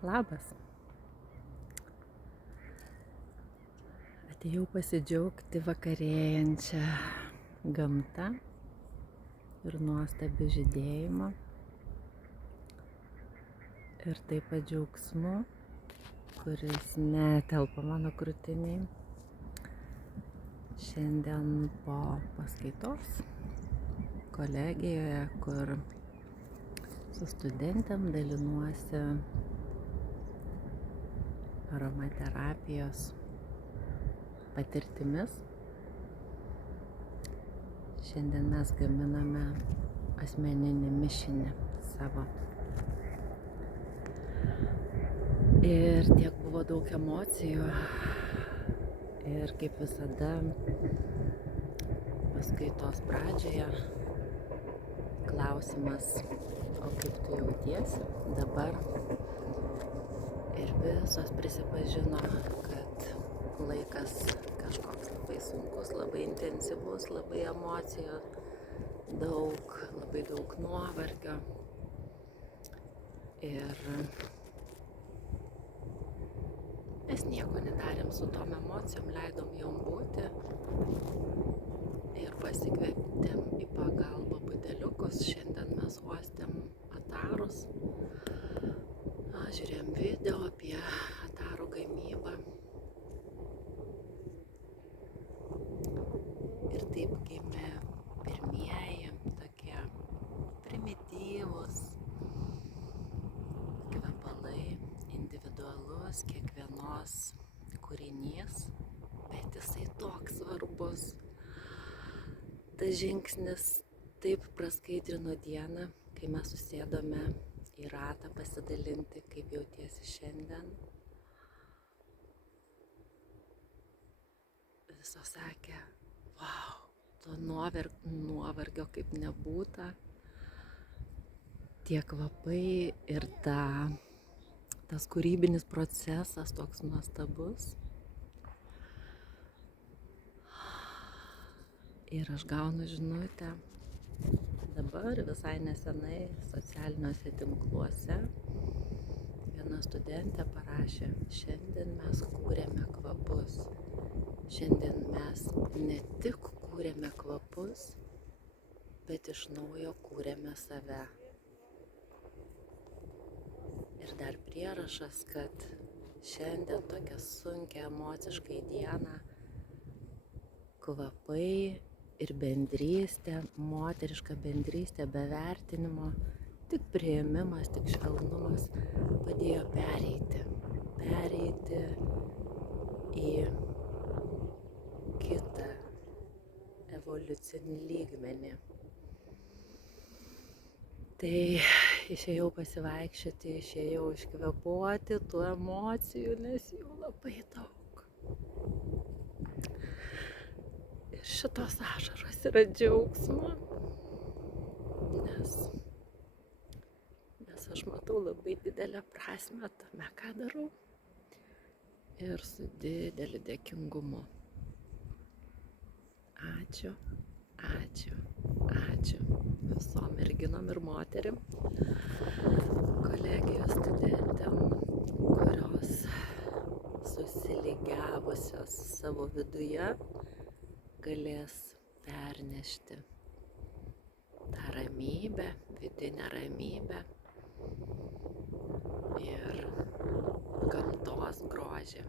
Labas. Atėjau pasidžiaugti vakarėjančią gamtą ir nuostabiu žydėjimu. Ir taip pat džiaugsmu, kuris netelpa mano krūtiniai. Šiandien po paskaitos kolegijoje, kur su studentėm dalinuosi aromaterapijos patirtimis. Šiandien mes gaminame asmeninį mišinį savo. Ir tiek buvo daug emocijų. Ir kaip visada paskaitos pradžioje klausimas, o kaip tu jautiesi dabar? Ir visos prisipažino, kad laikas kažkoks labai sunkus, labai intensyvus, labai emocijų, labai daug nuovargio. Ir mes nieko nedarėm su tom emocijom, leidom jom būti ir pasikvėptėm į pagalbą buteliukus. Šiandien mes uostėm atarus, žiūrėjom video apie atarų gamybą. Ir taip gimė pirmieji tokie primityvūs kvepalai, individualus kiekvienos kūrinys, bet jisai toks svarbus. Tas žingsnis taip praskaidrino dieną, kai mes susėdome į ratą pasidalinti, kaip jautiesi šiandien. Visos sakė, vau, to nuovargio kaip nebūta. Tie kvapai ir tas kūrybinis procesas toks nuostabus. Ir aš gaunu žinutę dabar visai nesenai socialiniuose tinkluose. Viena studentė parašė, šiandien mes kūrėme kvapus. Šiandien mes ne tik kūrėme kvapus, bet iš naujo kūrėme save. Ir dar prierašas, kad šiandien tokią sunkią emociškai dieną kvapai ir bendrystė, moteriška bendrystė be vertinimo, tik priėmimas, tik švelnumas padėjo pereiti į kitą evoliucinį lygmenį. Tai išėjau pasivaikščioti, išėjau iškvėpuoti tų emocijų, nes jų labai daug. Ir šitos ašaros yra džiaugsmo, nes aš matau labai didelę prasmę tame, ką darau. Ir su dideliu dėkingumu. Ačiū visom merginom ir moterim, kolegijos studentėm, kurios susilygiavusios savo viduje galės pernešti tą ramybę, vidinę ramybę ir gamtos grožį.